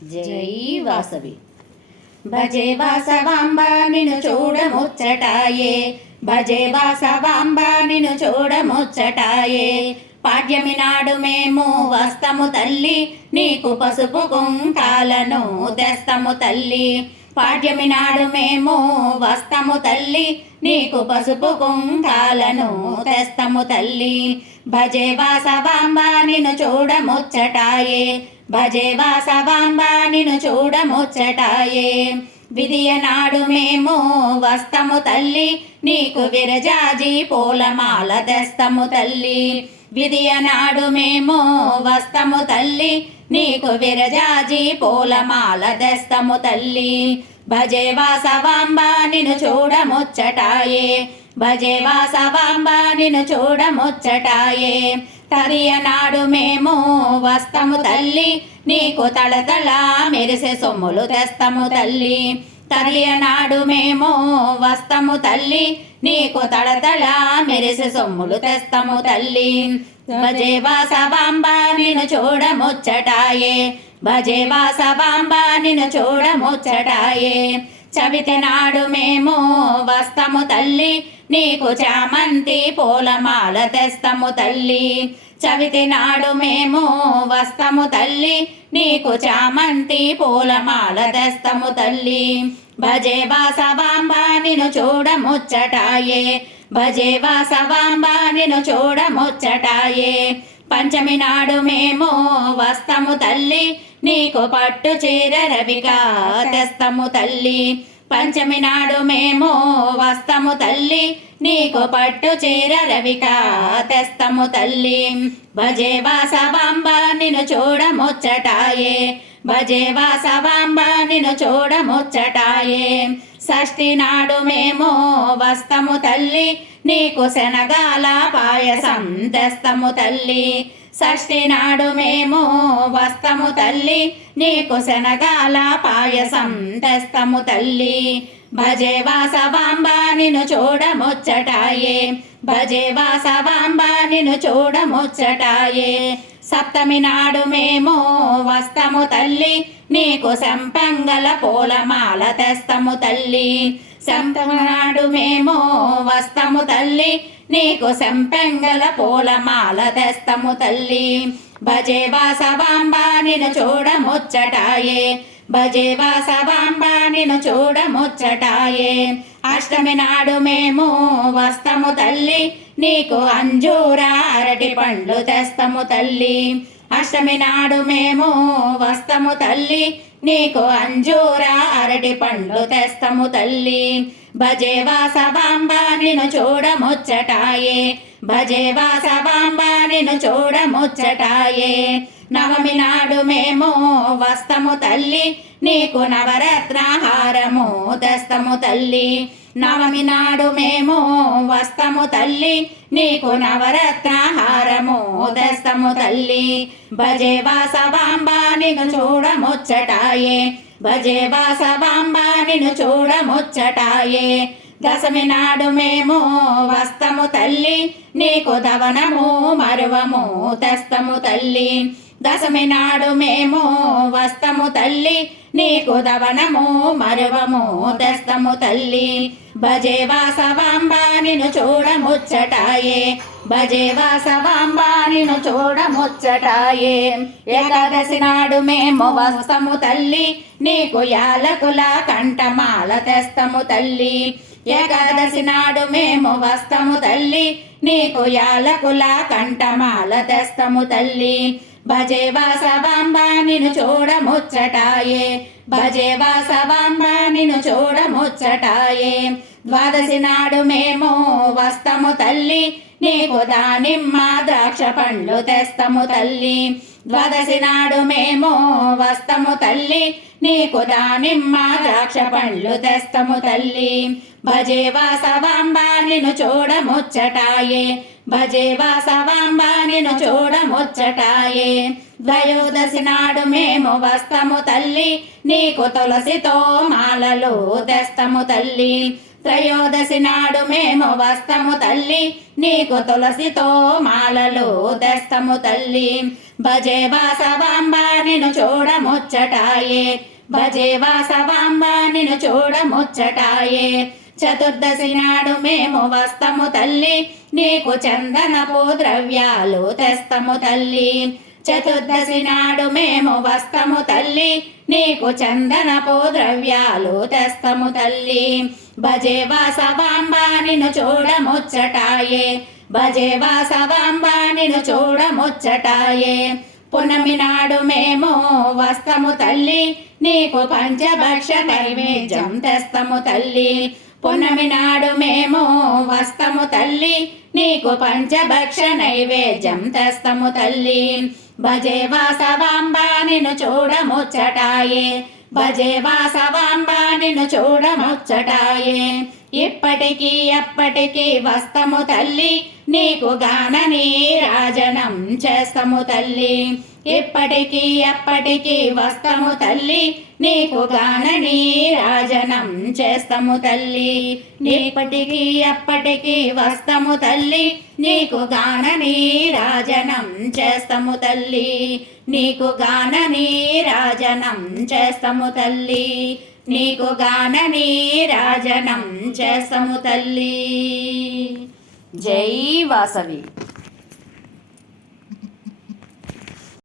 జై వాసవి. భజే వాసవాంబ నిన్ను చూడముచ్చటాయే, భజే వాసవాంబ నిన్ను చూడముచ్చటాయే. పాడ్యమి నాడు మేము వస్తము తల్లి, నీకు పసుపు కుంకాలను తెస్తము తల్లి. పాడ్యమి నాడు మేము వస్తము తల్లి, నీకు పసుపు కుంకాలను తెస్తము తల్లి. భజే వాసవాంబ నిన్ను చూడముచ్చటాయే, భజే వాసవాంబ నిన్ను చూడముచ్చటాయే. విధియ నాడు మేము వస్తము తల్లి, నీకు విరజాజి పూలమాల తెస్తము తల్లి. విధియ నాడు మేము వస్తము తల్లి, నీకు విరజాజి పూలమాల తెస్తము తల్లి. భజే వాసవాంబ నిన్ను చూడముచ్చటాయే, భజే వాసవాంబ నిన్ను చూడముచ్చటాయే. తదియ నాడు మేము వస్తము తల్లి, నీకు తళతళ మెరిసే సొమ్ములు తెస్తము తల్లి. తదియ నాడు మేము వస్తము తల్లి, నీకు తళతళ మెరిసే సొమ్ములు తెస్తము తల్లి. భజే వాసవాంబ నిన్ను చూడముచ్చటాయే, భజే వాసవాంబ నిన్ను చూడముచ్చటాయే. చవితి నాడు మేము వస్తము తల్లి, నీకు చామంతి పూలమాల తెస్తము తల్లి. చవితి నాడు మేము వస్తము తల్లి, నీకు చామంతి పూలమాల తెస్తము తల్లి. భజే వాసవాంబ నిన్ను చూడముచ్చటాయే, భజే వాసవాంబ నిన్ను చూడముచ్చటాయే. పంచమి నాడు మేము వస్తము తల్లి, నీకు పట్టు చీర రవిగా తెస్తము తల్లి. పంచమి నాడు మేము వస్తము తల్లి, నీకు పట్టు చీర రవిక తెస్తము తల్లి. భజే వాసవాంబ నిన్ను చూడముచ్చటాయే, భజే వాసవాంబ నిన్ను చూడముచ్చటాయే. షష్ఠి నాడు మేము వస్తము తల్లి, నీకు శనగాల పాయసం తెస్తము తల్లి. షష్ఠి నాడు మేము వస్తము తల్లి, నీకు శనగాల పాయసం తెస్తము తల్లి. భజే వాసవాంబ నిన్ను చూడముచ్చటాయే, భజే వాసవాంబ నిన్ను చూడముచ్చటాయే. సప్తమి నాడు మేము వస్తము తల్లి, నీకు సంపంగల పూలమాల తెస్తము తల్లి. సప్తమి నాడు మేము వస్తము తల్లి, నీకు సంపెంగల పూలమాల తెస్తము తల్లి. భజే వాసవాంబ నిన్ను చూడముచ్చటాయే, భజే వాసవాంబ నిన్ను చూడముచ్చటాయే. అష్టమి నాడు మేము వస్తము తల్లి, నీకు అంజూర అరటి పండ్లు తెస్తము తల్లి. అష్టమి నాడు మేము వస్తము తల్లి, నీకు అంజూర అరటి పండ్లు తెస్తము తల్లి. భజే వాసవాంబ నిన్ను చూడముచ్చటాయే, భజే వాసవాంబ నిన్ను చూడముచ్చటాయే. నవమి నాడు మేము వస్తము తల్లి, నీకు నవరత్నహారము తెస్తము తల్లి. నవమి నాడు మేము వస్తము తల్లి, నీకు నవరత్నహారము తెస్తము తల్లి. భజే వాసవాంబ నిన్ను చూడముచ్చటాయే, భజే వాసవాంబ నిన్ను చూడముచ్చటాయే. దశమి నాడు మేము వస్తము తల్లి, నీకు దవనము మరువము తెస్తము తల్లి. దశమి నాడు మేము వస్తము తల్లి, నీకు దవనము మరువము తెస్తము తల్లి. భజే వాసవాంబ నిన్ను చూడముచ్చటాయే, భజే వాసవాంబ నిన్ను చూడముచ్చటాయే. ఏకాదశి నాడు మేము వస్తము తల్లి, నీకు యాలకుల కంఠమాల తెస్తము తల్లి. ఏకాదశి నాడు మేము వస్తము తల్లి, నీకు యాలకుల కంఠమాల తెస్తము తల్లి. భజే వాసవాంబ నిన్ను చూడముచ్చటాయే, భజే వాసవాంబ నిన్ను చూడముచ్చటాయే. ద్వాదశి నాడు మేము వస్తము తల్లి, నీకు దానిమ్మ ద్రాక్ష పండ్లు తెస్తము తల్లి. ద్వాదశి నాడు మేము వస్తము తల్లి, నీకు దానిమ్మ ద్రాక్ష పండ్లు తెస్తము తల్లి. భజే వాసవాంబ నిన్ను చూడముచ్చటాయే, భజే వాసవాంబ నిన్ను చూడముచ్చటాయే. త్రయోదశి నాడు మేము వస్తము తల్లి, నీకు తులసితో మాలలు తెస్తము తల్లి. త్రయోదశి నాడు మేము వస్తము తల్లి, నీకు తులసితో మాలలు తెస్తము తల్లి. భజే వాసవాంబ నిన్ను చూడముచ్చటాయే, భజే వాసవాంబ నిన్ను చూడముచ్చటాయే. చతుర్దశి నాడు మేము వస్తము తల్లి, నీకు చందనపు ద్రవ్యాలు తెస్తము తల్లి. చతుర్దశి నాడు మేము వస్తము తల్లి, నీకు చందనపు ద్రవ్యాలు తెస్తము తల్లి. భజే వాసవాంబ నిన్ను చూడముచ్చటాయే, భజే వాసవాంబ నిన్ను చూడముచ్చటాయే. పునమి నాడు మేము వస్తము తల్లి, నీకు పంచభక్ష నైవేద్యం తెస్తము తల్లి. పునమి నాడు మేము వస్తము తల్లి, నీకు పంచభక్ష నైవేద్యం తెస్తము తల్లి. భజే వాసవాంబ నిన్ను చూడముచ్చటాయే, భజే వాసవాంబ నిన్ను చూడముచ్చటాయే. ఇప్పటికీ ఎప్పటికీ వస్తము తల్లి, నీకు గాన నీరాజనం చేస్తము తల్లి. ఇప్పటికీ ఎప్పటికీ వస్తము తల్లి, నీకు గాన నీరాజనం చేస్తము తల్లి. ఇప్పటికీ ఎప్పటికీ వస్తము తల్లి, నీకు గాన నీరాజనం చేస్తము తల్లి. నీకు గాన నీరాజనం చేస్తము తల్లి, నీకు గాన నీరాజనం చేస్తము తల్లి. జై వాసవి.